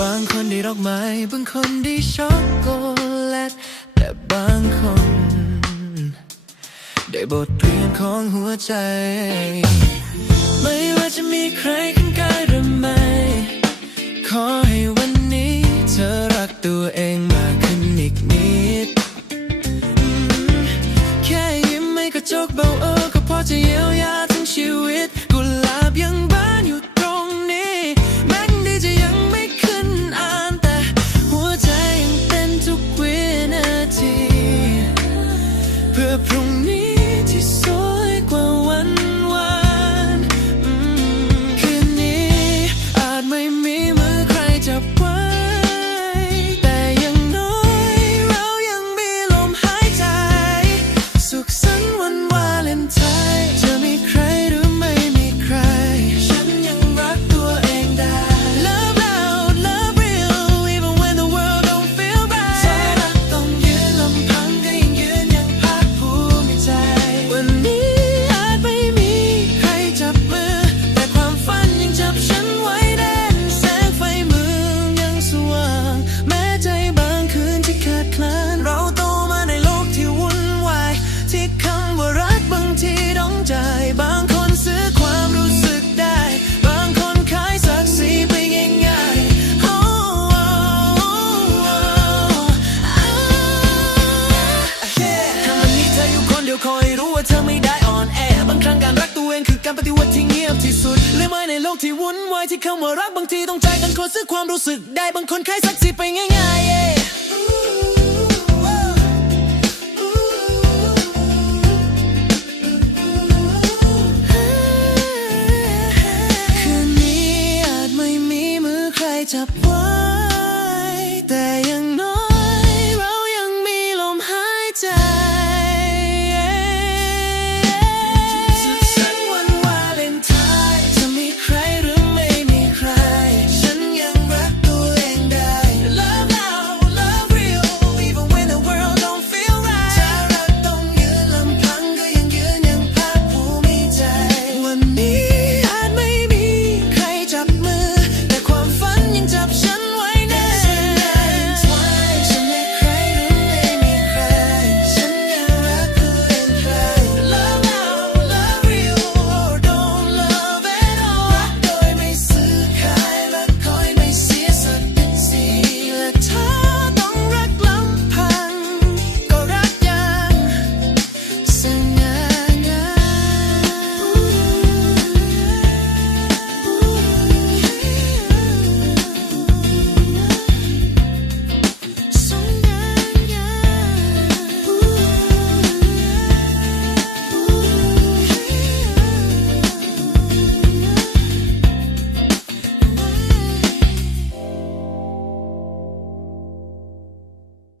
บางคนได้ดอกไม้ บางคนได้ช็อกโกแลต แต่บางคน ได้บทเรียนของหัวใจ ไม่ว่าจะมีใคร นแอบางครั้งการรักตัวเองคือการปฏิวัติที่เงียบที่สุดหรือไม่ในโลกที่วุ่นวายที่คำว่ารักบางทีต้องใจกันคนซื้อความรู้สึก ได้บางคนใครสักทีไปง่ายๆจะพ